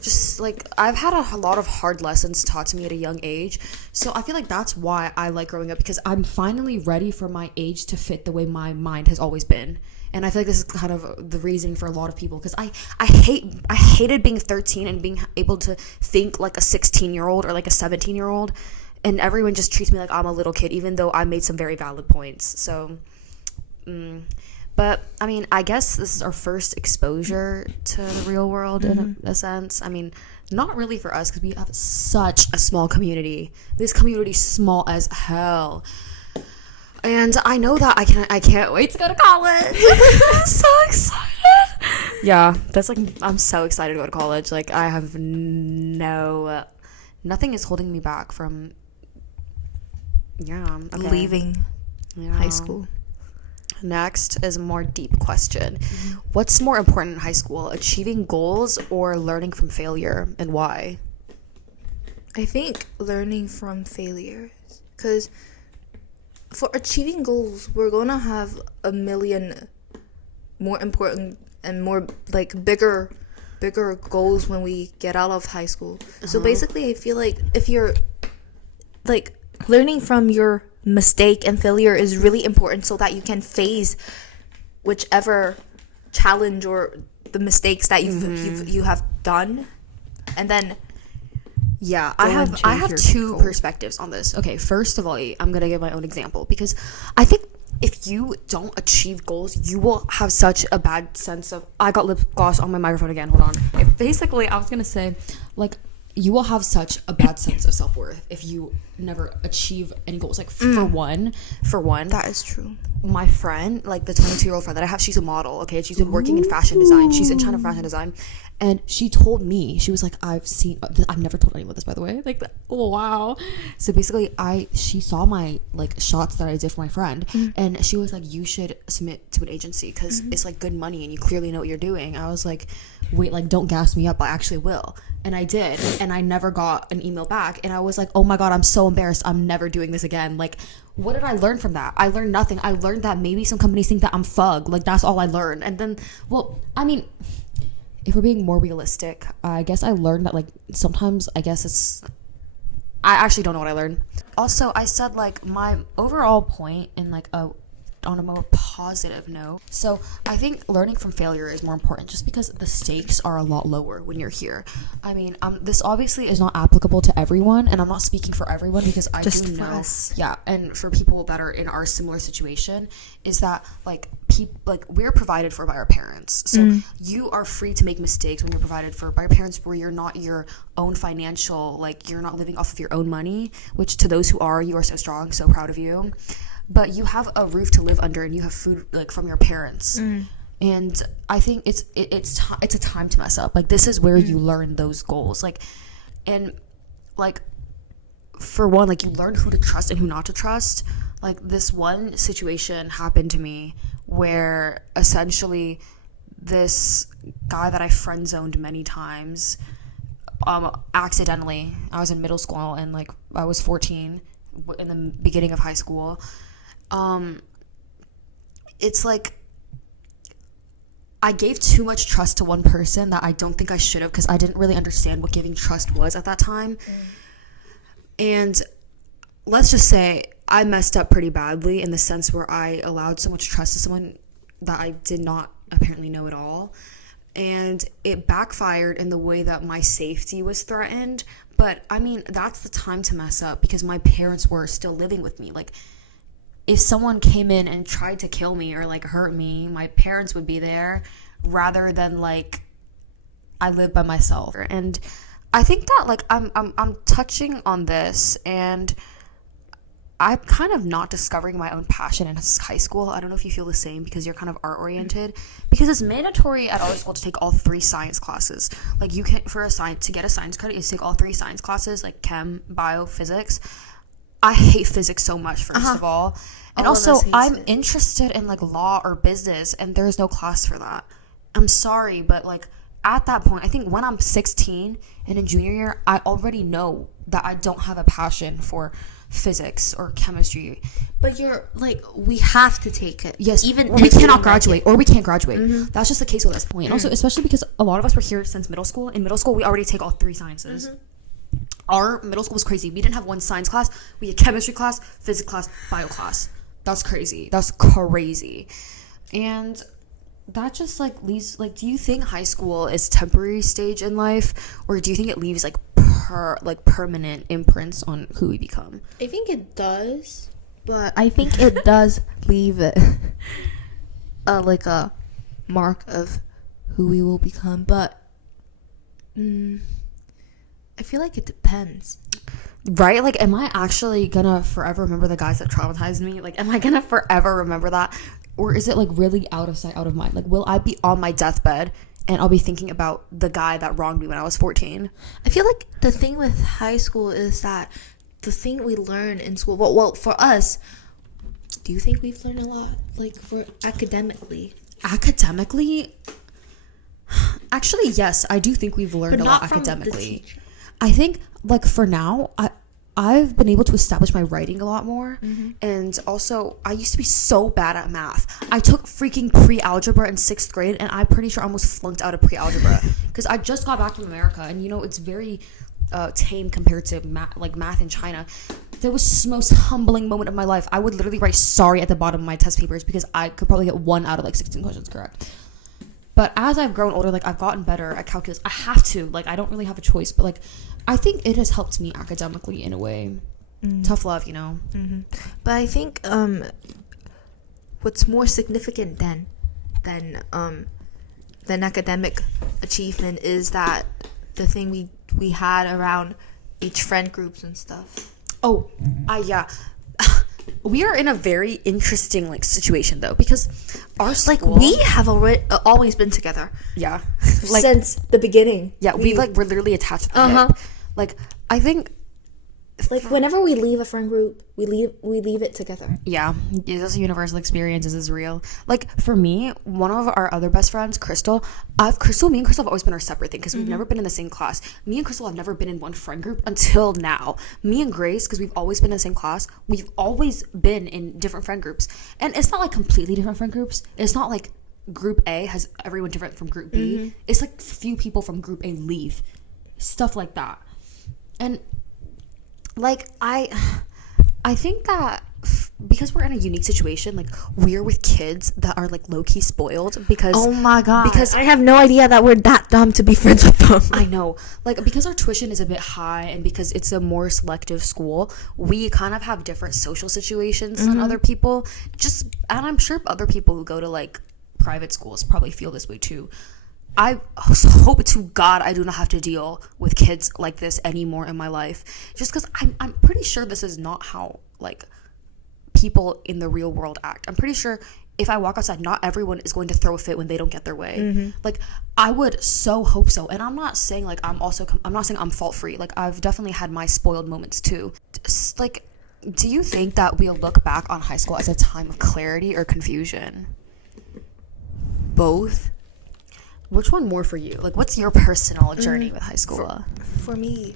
Just like, I've had a lot of hard lessons taught to me at a young age. So I feel like that's why I like growing up, because I'm finally ready for my age to fit the way my mind has always been. And I feel like this is kind of the reason for a lot of people, because I hated being 13 and being able to think like a 16-year-old or like a 17-year-old. And everyone just treats me like I'm a little kid, even though I made some very valid points. So, but I mean, I guess this is our first exposure to the real world in a sense. I mean, not really for us, because we have such a small community. This community's small as hell. And I know that I can't wait to go to college. I'm so excited. Yeah, that's like, I'm so excited to go to college. Like, I have nothing is holding me back from leaving high school. Next is a more deep question. What's more important in high school, achieving goals or learning from failure, and why? I think learning from failures, because for achieving goals, we're gonna have a million more important and more like bigger goals when we get out of high school. So basically, I feel like if you're like learning from your mistake and failure is really important, so that you can face whichever challenge or the mistakes that you have done, and then I have two perspectives on this. Okay, first of all, I'm gonna give my own example, because I think if you don't achieve goals, you will have such a bad sense of, I got lip gloss on my microphone again, hold on. Basically, I was gonna say, like, you will have such a bad sense of self-worth if you never achieve any goals. Like, for one, that is true. My friend, like the 22-year-old friend that I have, she's a model, okay? She's been working in fashion design. She's in China fashion design. And she told me, she was like, I've never told anyone this, by the way. Like, oh, wow. So basically, she saw my, like, shots that I did for my friend. And she was like, you should submit to an agency, because it's, like, good money and you clearly know what you're doing. I was like, wait, like, don't gas me up, I actually will. And I did, and I never got an email back, and I was like, oh my god, I'm so embarrassed, I'm never doing this again. Like, what did I learn from that? I learned nothing. I learned that maybe some companies think that I'm fug. Like, that's all I learned. And then, well, I mean, if we're being more realistic, I guess I learned that, like, sometimes I guess it's, I actually don't know what I learned. Also, I said, like, my overall point in, like, on a more positive note. So I think learning from failure is more important just because the stakes are a lot lower when you're here. I mean, this obviously is not applicable to everyone, and I'm not speaking for everyone because I Just do for know, us. yeah, and for people that are in our similar situation, is that like we're provided for by our parents. So you are free to make mistakes when you're provided for by your parents, where you're not your own financial, like you're not living off of your own money, which to those who are, you are so strong, so proud of you. But you have a roof to live under, and you have food like from your parents. And I think it's a time to mess up. Like, this is where you learn those goals. Like, and like, for one, like, you learn who to trust and who not to trust. Like, this one situation happened to me where essentially this guy that I friend zoned many times, accidentally, I was in middle school, and like I was 14 in the beginning of high school. It's like I gave too much trust to one person that I don't think I should have, because I didn't really understand what giving trust was at that time. And let's just say I messed up pretty badly in the sense where I allowed so much trust to someone that I did not apparently know at all. And it backfired in the way that my safety was threatened. But I mean, that's the time to mess up, because my parents were still living with me. Like, if someone came in and tried to kill me or like hurt me, my parents would be there, rather than like I live by myself. And I think that like I'm touching on this, and I'm kind of not discovering my own passion in high school. I don't know if you feel the same, because you're kind of art oriented, because it's mandatory at our school to take all 3 science classes. Like, you can, to get a science credit, you take all 3 science classes, like chem, bio, physics. I hate physics so much, first of all. And also, I'm interested in like law or business, and there's no class for that. I'm sorry, but like at that point, I think when I'm 16 and in junior year, I already know that I don't have a passion for physics or chemistry. But you're like, we have to take it. Yes, even we if you cannot don't graduate, or we can't graduate. That's just the case with us. And also, especially because a lot of us were here since middle school. In middle school, we already take all 3 sciences. Our middle school was crazy. We didn't have one science class. We had chemistry class, physics class, bio class. That's crazy. And that just like leaves, like, do you think high school is temporary stage in life, or do you think it leaves like permanent imprints on who we become? I think it does, but I think it does leave it like a mark of who we will become. But I feel like it depends. Right? Like, am I actually gonna forever remember the guys that traumatized me? Like, am I gonna forever remember that? Or is it like really out of sight, out of mind? Like, will I be on my deathbed and I'll be thinking about the guy that wronged me when I was 14? I feel like the thing with high school is that the thing we learn in school, well for us, do you think we've learned a lot, like, for academically? Academically? Actually, yes, I do think we've learned a lot academically. I think, like, for now, I've been able to establish my writing a lot more. And also, I used to be so bad at math. I took freaking pre-algebra in 6th grade, and I'm pretty sure I almost flunked out of pre-algebra, because I just got back from America, and you know, it's very tame compared to math in China. That was the most humbling moment of my life. I would literally write sorry at the bottom of my test papers, because I could probably get 1 out of like 16 questions correct. But as I've grown older, like, I've gotten better at calculus. I have to. Like, I don't really have a choice. But, like, I think it has helped me academically in a way. Tough love, you know? But I think what's more significant than academic achievement is that the thing we had around each friend groups and stuff. Oh, yeah. We are in a very interesting, like, situation, though, because our school, like, we have always been together. Yeah. Like, since the beginning. Yeah, we're literally attached at the hip. Like, I think Like whenever we leave a friend group, we leave it together. Yeah, this is a universal experience. This is real. Like for me, one of our other best friends, Crystal, me and Crystal have always been our separate thing because we've never been in the same class. Me and Crystal have never been in one friend group until now. Me and Grace, because we've always been in the same class, we've always been in different friend groups, and it's not like completely different friend groups. It's not like Group A has everyone different from Group B. It's like few people from Group A leave, stuff like that, and. Like I think that because we're in a unique situation, like we're with kids that are like low-key spoiled because Oh my god. because I have no idea that we're that dumb to be friends with them. I know, like because our tuition is a bit high and because it's a more selective school, we kind of have different social situations than other people. And I'm sure other people who go to like private schools probably feel this way too. I hope to God I do not have to deal with kids like this anymore in my life. Just because I'm pretty sure this is not how, like, people in the real world act. I'm pretty sure if I walk outside, not everyone is going to throw a fit when they don't get their way. Like, I would so hope so. And I'm not saying, like, I'm not saying I'm fault-free. Like, I've definitely had my spoiled moments, too. Just, like, do you think that we'll look back on high school as a time of clarity or confusion? Both. Which one more for you? Like, what's your personal journey with high school? For me,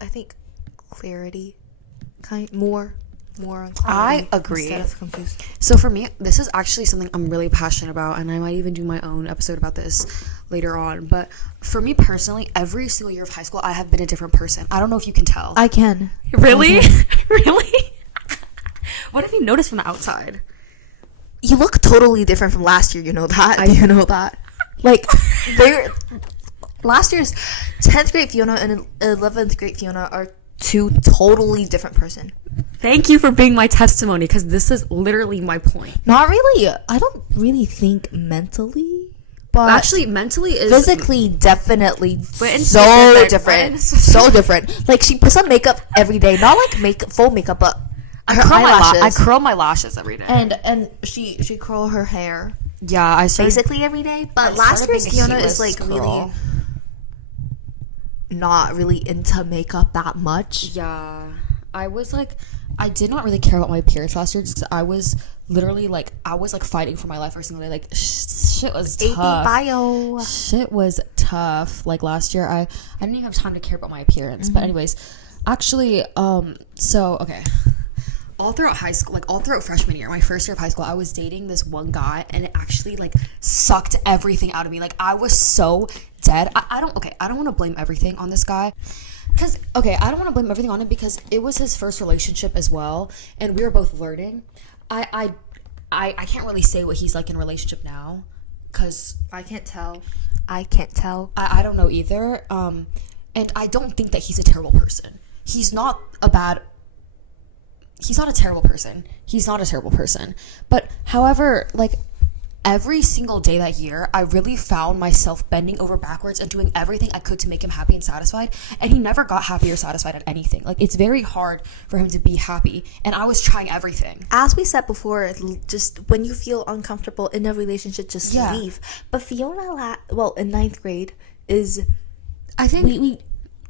I think clarity, more on clarity. I agree. Instead of confused. So for me, this is actually something I'm really passionate about, and I might even do my own episode about this later on. But for me personally, every single year of high school, I have been a different person. I don't know if you can tell. I can. Really? Really? What have you noticed from the outside? You look totally different from last year. You know that. You know that. Like, last year's 10th grade Fiona and 11th grade Fiona are two totally different person. Thank you for being my testimony, because this is literally my point. Not really. I don't really think mentally, but Actually, mentally is physically definitely But in so specific, different. right? So different. Like she puts on makeup every day. Not like full makeup, but I her I curl my lashes every day. and she curl her hair Yeah, I started basically every day. But I last started year's being a Fiona is heatless like curl. really not really into makeup that much. Yeah, I was like, I did not really care about my appearance last year. Just I was literally like, I was like fighting for my life every single day. Like, shit was AP tough. bio. Shit was tough. Like last year, I didn't even have time to care about my appearance. But anyways, actually, so okay. All throughout high school, like all throughout freshman year, my first year of high school, I was dating this one guy, and it actually like sucked everything out of me. Like I was so dead. I don't want to blame everything on this guy, because I don't want to blame everything on him because it was his first relationship as well, and we were both learning. I can't really say what he's like in a relationship now, because I can't tell. I don't know either. And I don't think that he's a terrible person. He's not a terrible person. He's not a terrible person. But however, like every single day that year, I really found myself bending over backwards and doing everything I could to make him happy and satisfied. And he never got happy or satisfied at anything. Like it's very hard for him to be happy. And I was trying everything. As we said before, just when you feel uncomfortable in a relationship, just Yeah. leave. But Fiona, in 9th grade, I think we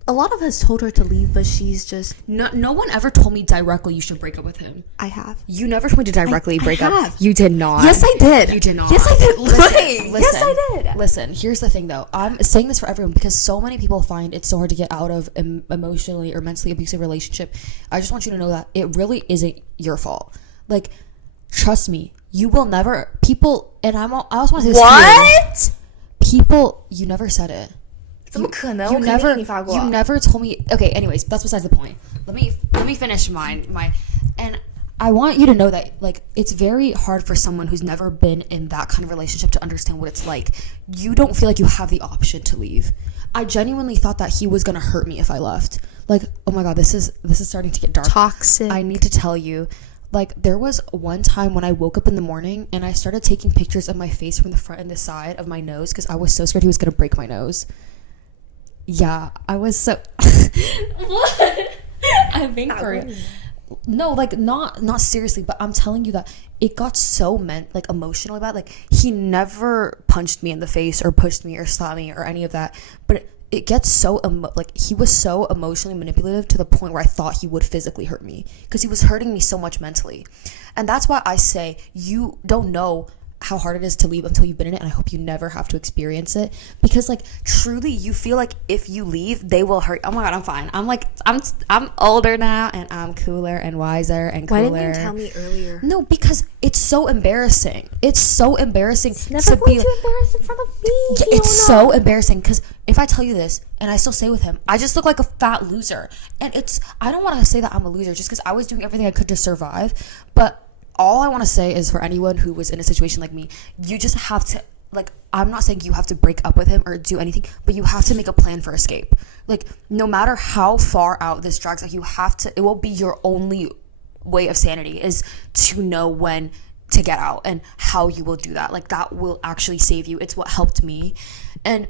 a lot of us told her to leave, but she's just. no one ever told me directly you should break up with him. I have. You never told me to directly break up. have. You did not. Yes, I did. You did not. Yes, I did. Listen, Yes, I did. Listen, here's the thing though. I'm saying this for everyone because so many people find it so hard to get out of emotionally or mentally abusive relationship. I just want you to know that it really isn't your fault. Like, trust me, you will never. People, and I also want to say this What? to you. People, you never said it. 怎么可能？ You 我肯定 never, 跟你发过。 you never told me. Okay, anyways, that's besides the point. Let me finish my, and I want you to know that like it's very hard for someone who's never been in that kind of relationship to understand what it's like. You don't feel like you have the option to leave. I genuinely thought that he was gonna hurt me if I left. Like, oh my god, this is starting to get dark. Toxic. I need to tell you. Like, there was one time when I woke up in the morning and I started taking pictures of my face from the front and the side of my nose because I was so scared he was gonna break my nose. Yeah, I was so. What? I'm being for real. No, like not seriously, but I'm telling you that it got so emotional about. Like he never punched me in the face or pushed me or slapped me or any of that, but it gets so like he was so emotionally manipulative to the point where I thought he would physically hurt me because he was hurting me so much mentally. And that's why I say you don't know how hard it is to leave until you've been in it, and I hope you never have to experience it, because like truly you feel like if you leave they will hurt. Oh my god, I'm fine. I'm like I'm older now and I'm cooler and wiser and cooler. Why didn't you tell me earlier? No, because it's so embarrassing. It's so embarrassing. It's never going to embarrass in front of me. Yeah, it's so embarrassing because if I tell you this and I still stay with him, I just look like a fat loser. And I don't want to say that I'm a loser just because I was doing everything I could to survive, but all I want to say is for anyone who was in a situation like me, you just have to, like, I'm not saying you have to break up with him or do anything, but you have to make a plan for escape. Like, no matter how far out this drags, like, you have to, it will be your only way of sanity is to know when to get out and how you will do that. Like, that will actually save you. It's what helped me. And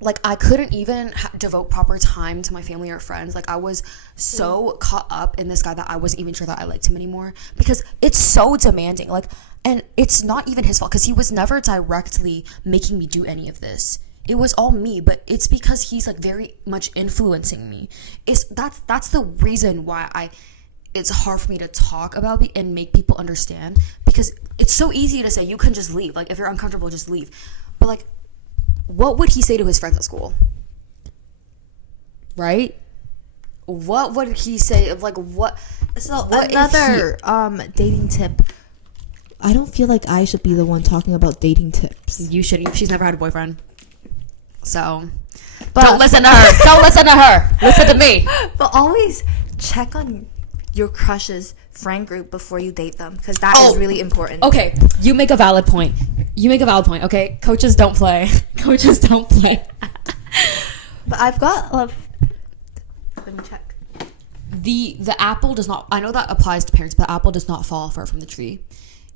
like, I couldn't even devote proper time to my family or friends. Like, I was so caught up in this guy that I wasn't even sure that I liked him anymore because it's so demanding. Like, and it's not even his fault because he was never directly making me do any of this. It was all me, but it's because he's like very much influencing me. That's the reason why it's hard for me to talk about it and make people understand, because it's so easy to say you can just leave. Like, if you're uncomfortable, just leave. But like, what would he say to his friends at school? Right? What would he say of like what? So what another dating tip. I don't feel like I should be the one talking about dating tips. You should. She's never had a boyfriend, so don't listen to her. Don't listen to her. Listen to me. But always check on your crush's friend group before you date them, because that is really important. Okay, you make a valid point. Okay, coaches don't play. Coaches don't play. But I've got let me check. The apple does not, I know that applies to parents, but the apple does not fall far from the tree.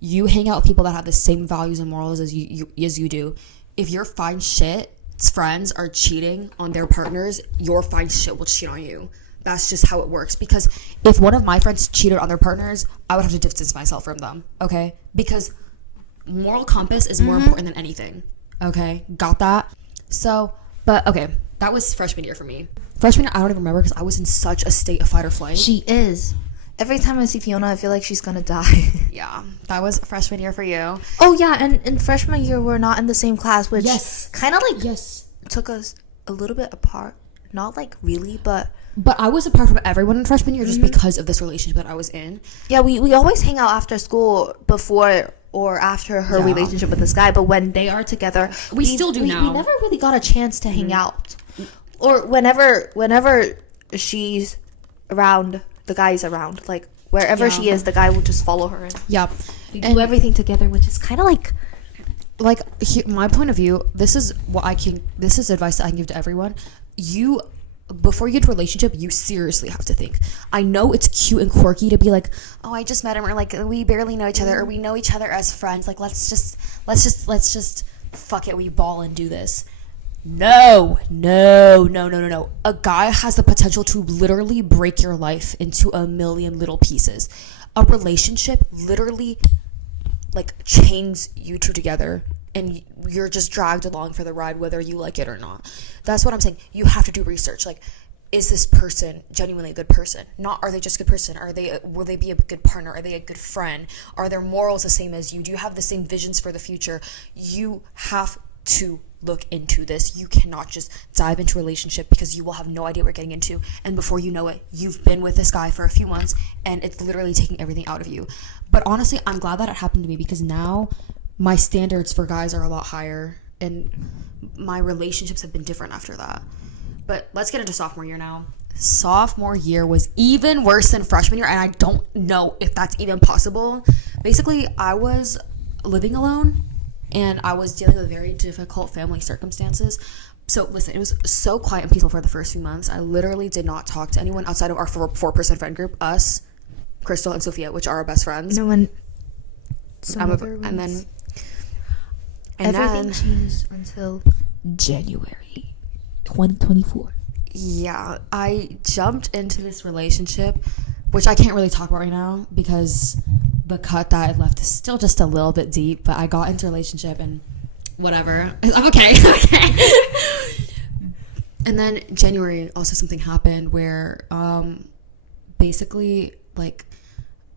You hang out with people that have the same values and morals as you do. If your fine shit's friends are cheating on their partners, your fine shit will cheat on you. That's just how it works. Because if one of my friends cheated on their partners, I would have to distance myself from them. Okay? Because moral compass is more important than anything. Okay? Got that? So, but okay. That was freshman year for me. Freshman year, I don't even remember because I was in such a state of fight or flight. She is. Every time I see Fiona, I feel like she's gonna die. Yeah. That was freshman year for you. Oh, yeah. And in freshman year, we're not in the same class, which kind of like took us a little bit apart. Not like really, but I was apart from everyone in freshman year just because of this relationship that I was in. Yeah, we always hang out after school before or after her relationship with this guy, but when they are together, we still do now. We never really got a chance to hang out. Or whenever she's around, the guy's around. Like, wherever she is, the guy will just follow her. Yeah. We do everything together, which is kind of like my point of view, this is advice that I can give to everyone. Before you get into a relationship, you seriously have to think. I know it's cute and quirky to be like, oh, I just met him, or like, we barely know each other, or we know each other as friends. Like, let's just fuck it, we ball and do this. No. A guy has the potential to literally break your life into a million little pieces. A relationship literally like chains you two together, and you're just dragged along for the ride whether you like it or not. That's what I'm saying. You have to do research. Like, is this person genuinely a good person? Not, are they just a good person? Will they be a good partner? Are they a good friend? Are their morals the same as you? Do you have the same visions for the future? You have to look into this. You cannot just dive into a relationship because you will have no idea what you're getting into, and before you know it, you've been with this guy for a few months and it's literally taking everything out of you. But honestly, I'm glad that it happened to me, because now my standards for guys are a lot higher and my relationships have been different after that. But let's get into sophomore year now. Sophomore year was even worse than freshman year, and I don't know if that's even possible. Basically, I was living alone and I was dealing with very difficult family circumstances. So listen, it was so quiet and peaceful for the first few months. I literally did not talk to anyone outside of our 4% friend group, us, Crystal, and Sophia, which are our best friends. And then everything changed until January 2024. Yeah, I jumped into this relationship, which I can't really talk about right now because the cut that I left is still just a little bit deep, but I got into a relationship and whatever. I'm okay. And then January also something happened where basically like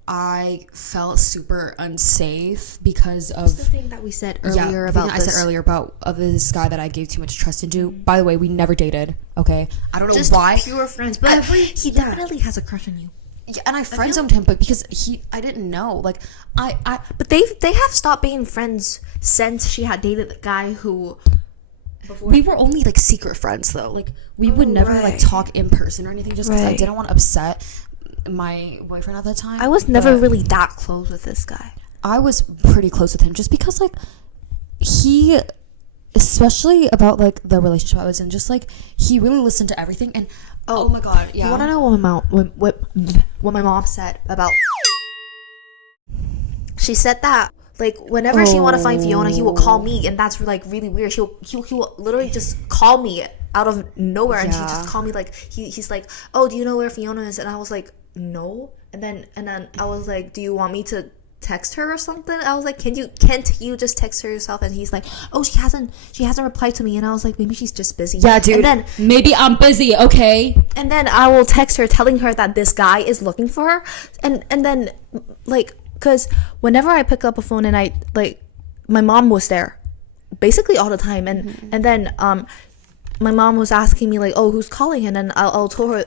I felt super unsafe because of the thing that we said earlier the about thing I said earlier about of this guy that I gave too much trust into. By the way, we never dated. Okay, I don't know just why. pure friends, but he definitely has a crush on you. Yeah, and I friend zoned him, but because I didn't know. Like But they have stopped being friends since she had dated the guy who. We were only like secret friends though. Like we would never like talk in person or anything, just because I didn't want to upset my boyfriend at the time. I was never really that close with this guy. I was pretty close with him just because like he, especially about like the relationship I was in, just like he really listened to everything. And oh my god, yeah. You want to know what my mom said about? She said that like whenever she want to find Fiona, he will call me, and that's like really weird. He will literally just call me out of nowhere, and he just called me like he's like, oh, do you know where Fiona is? And I was like, no. And then I was like, do you want me to text her or something? I was like, can't you just text her yourself? And he's like, oh, she hasn't replied to me. And I was like, maybe she's just busy. Yeah, dude. And then maybe I'm busy, okay? And then I will text her telling her that this guy is looking for her, and then like, because whenever I pick up a phone and I like, my mom was there basically all the time, and then my mom was asking me like, oh, who's calling? And then I'll tell her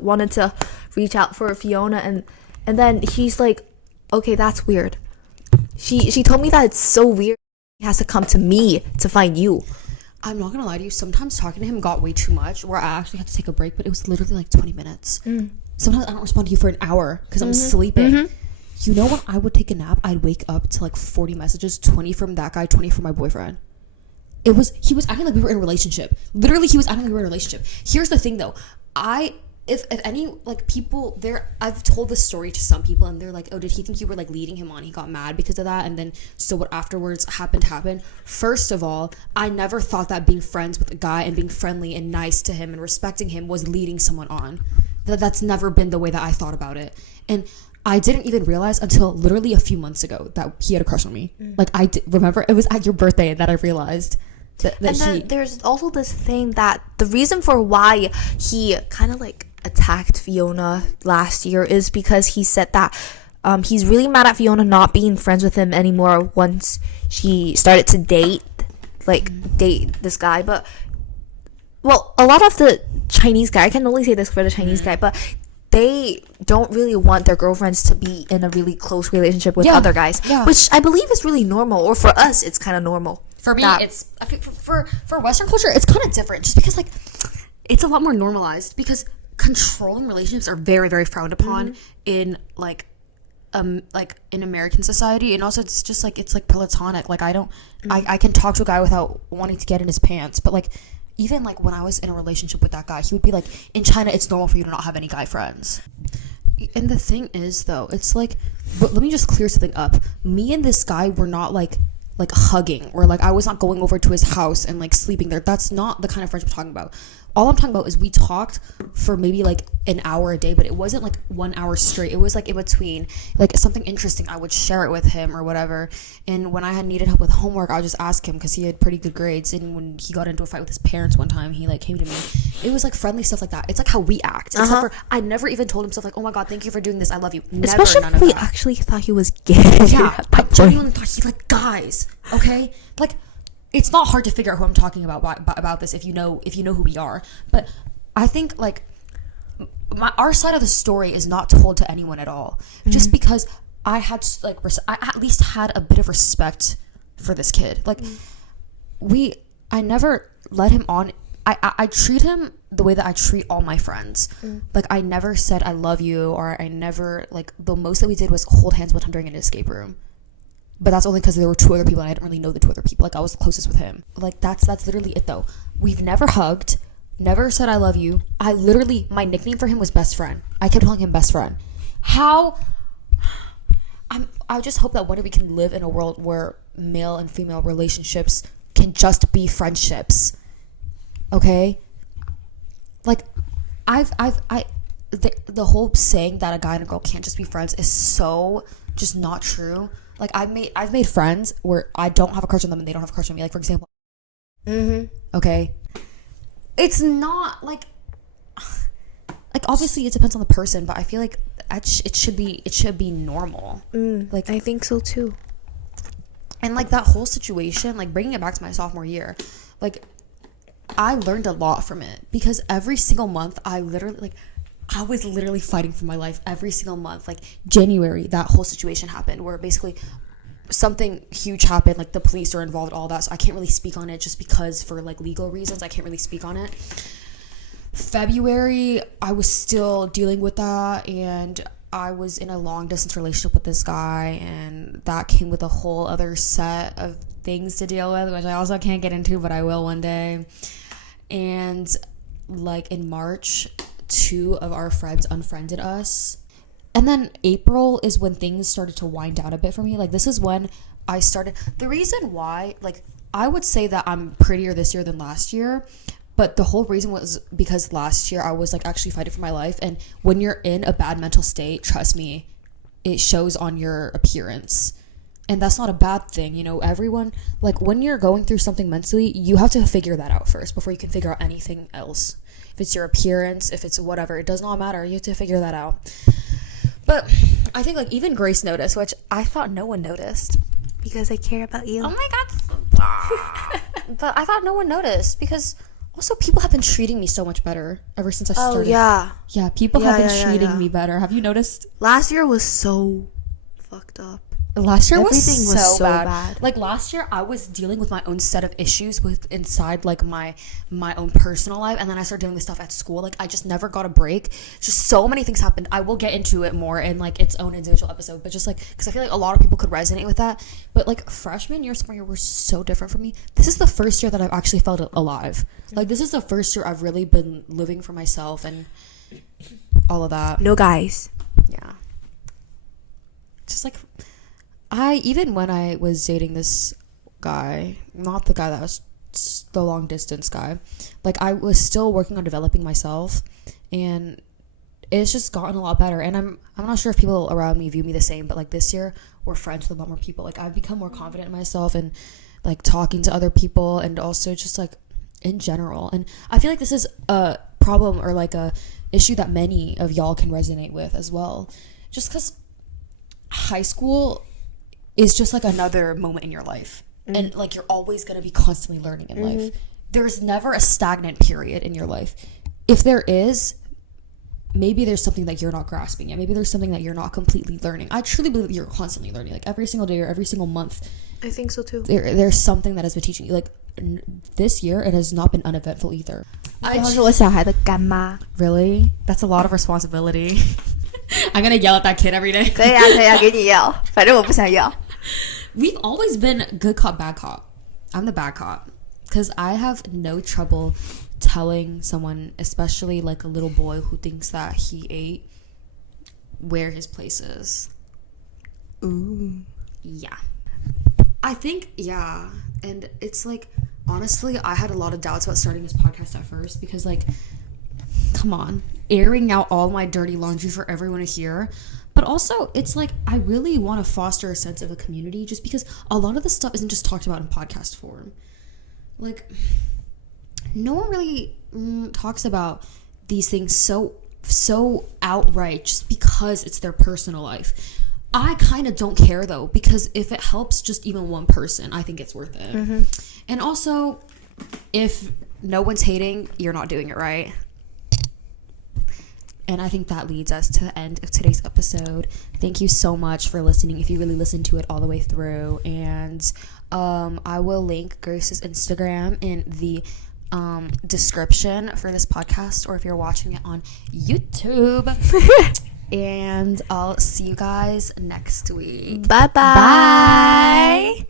wanted to reach out for Fiona, and then he's like, okay, that's weird. She told me that it's so weird he has to come to me to find you. I'm not gonna lie to you, sometimes talking to him got way too much where I actually had to take a break, but it was literally like 20 minutes. Sometimes I don't respond to you for an hour because I'm sleeping. You know, when I would take a nap, I'd wake up to like 40 messages, 20 from that guy, 20 from my boyfriend. He was acting like we were in a relationship. Literally, he was acting like we were in a relationship. Here's the thing though, if any like people there, I've told this story to some people and they're like, oh, did he think you were like leading him on? He got mad because of that, and then so what afterwards happened. First of all, I never thought that being friends with a guy and being friendly and nice to him and respecting him was leading someone on. That's never been the way that I thought about it. And I didn't even realize until literally a few months ago that he had a crush on me. Like remember it was at your birthday that I realized that and then there's also this thing that the reason for why he kind of like attacked Fiona last year is because he said that he's really mad at Fiona not being friends with him anymore once she started to date this guy. But well, a lot of the Chinese guy, I can only say this for the Chinese guy, but they don't really want their girlfriends to be in a really close relationship with other guys, which I believe is really normal, or for us it's kind of normal. For me, it's I think for Western culture, it's kind of different, just because like it's a lot more normalized, because controlling relationships are very, very frowned upon in like in American society, and also it's just like it's like platonic. Like I can talk to a guy without wanting to get in his pants, but like even like when I was in a relationship with that guy, he would be like, in China it's normal for you to not have any guy friends. And the thing is though, it's like, but let me just clear something up. Me and this guy were not like hugging, or like I was not going over to his house and like sleeping there. That's not the kind of friendship we're talking about. All I'm talking about is we talked for maybe like an hour a day, but it wasn't like 1 hour straight. It was like in between, like something interesting, I would share it with him or whatever. And when I had needed help with homework, I would just ask him because he had pretty good grades. And when he got into a fight with his parents one time, he like came to me. It was like friendly stuff like that. It's like how we act. Except for I never even told him stuff like, oh my god, thank you for doing this, I love you. Never. Especially none if of we that. actually thought he was gay. Yeah, I genuinely thought he liked guys. Okay, like it's not hard to figure out who I'm talking about this if you know who we are. But I think like our side of the story is not told to anyone at all, just because I had like I at least had a bit of respect for this kid. Like I never let him on. I treat him the way that I treat all my friends. Like I never said I love you, or I never like, the most that we did was hold hands one time during an escape room. But that's only because there were 2 other people and I didn't really know the 2 other people. Like I was the closest with him. Like that's literally it though. We've never hugged, never said I love you. My nickname for him was best friend. I kept calling him best friend. I just hope that one day we can live in a world where male and female relationships can just be friendships. Okay? Like the whole saying that a guy and a girl can't just be friends is so just not true. Like I've made friends where I don't have a crush on them and they don't have a crush on me. Like for example, Okay, it's not like obviously it depends on the person, but I feel like it should be normal. Like, I think so too. and like that whole situation, like bringing it back to my sophomore year, like I learned a lot from it, because every single month I was literally fighting for my life every single month. Like January, that whole situation happened where basically something huge happened, like the police are involved, all that, so I can't really speak on it just because for like legal reasons I can't really speak on it. February, I was still dealing with that, and I was in a long distance relationship with this guy, and that came with a whole other set of things to deal with, which I also can't get into, but I will one day. And like in March, 2 of our friends unfriended us. And then April is when things started to wind down a bit for me. Like this is when I started. The reason why, like, I would say that I'm prettier this year than last year, but the whole reason was because last year I was like actually fighting for my life. And when you're in a bad mental state, trust me, it shows on your appearance. And that's not a bad thing. You know, everyone, like when you're going through something mentally, you have to figure that out first before you can figure out anything else. If it's your appearance, if it's whatever, it does not matter. You have to figure that out. But I think like even Grace noticed, which I thought no one noticed. Because I care about you. Oh my God. But I thought no one noticed, because also people have been treating me so much better ever since I started. Oh, yeah. Yeah, people have been treating me better. Have you noticed? Last year was so fucked up. Last year Everything was so bad. Like last year I was dealing with my own set of issues with inside like my own personal life, and then I started dealing with stuff at school. Like I just never got a break. Just so many things happened. I will get into it more in like its own individual episode, but just like because I feel like a lot of people could resonate with that. But like freshman year, sophomore year were so different for me. This is the first year that I've actually felt alive. Like this is the first year I've really been living for myself and all of that. No guys. Yeah. Just like even when I was dating this guy, not the guy that was the long distance guy, like I was still working on developing myself, and it's just gotten a lot better. And I'm not sure if people around me view me the same, but like this year we're friends with a lot more people. Like I've become more confident in myself and like talking to other people, and also just like in general. And I feel like this is a problem or like a issue that many of y'all can resonate with as well, just because high school is just like another moment in your life. And like you're always going to be constantly learning in life. There's never a stagnant period in your life. If there is, maybe there's something that you're not grasping yet. Maybe there's something that you're not completely learning. I truly believe that you're constantly learning, like every single day or every single month. I think so too. There's something that has been teaching you. Like this year it has not been uneventful either. 我是我小孩的干妈。 Really? That's a lot of responsibility. I'm gonna yell at that kid every day. 可以啊，给你要，反正我不想要。 We've always been good cop, bad cop. I'm the bad cop, because I have no trouble telling someone, especially like a little boy who thinks that he ate, where his place is. Ooh. Yeah. I think, yeah. And it's like, honestly, I had a lot of doubts about starting this podcast at first, because like, come on, airing out all my dirty laundry for everyone to hear. But also, it's like, I really want to foster a sense of a community, just because a lot of this stuff isn't just talked about in podcast form. Like, no one really talks about these things so outright just because it's their personal life. I kind of don't care, though, because if it helps just even one person, I think it's worth it. And also, if no one's hating, you're not doing it right. And I think that leads us to the end of today's episode. Thank you so much for listening, if you really listened to it all the way through. And I will link Grace's Instagram in the description for this podcast, or if you're watching it on YouTube. And I'll see you guys next week. Bye-bye. Bye.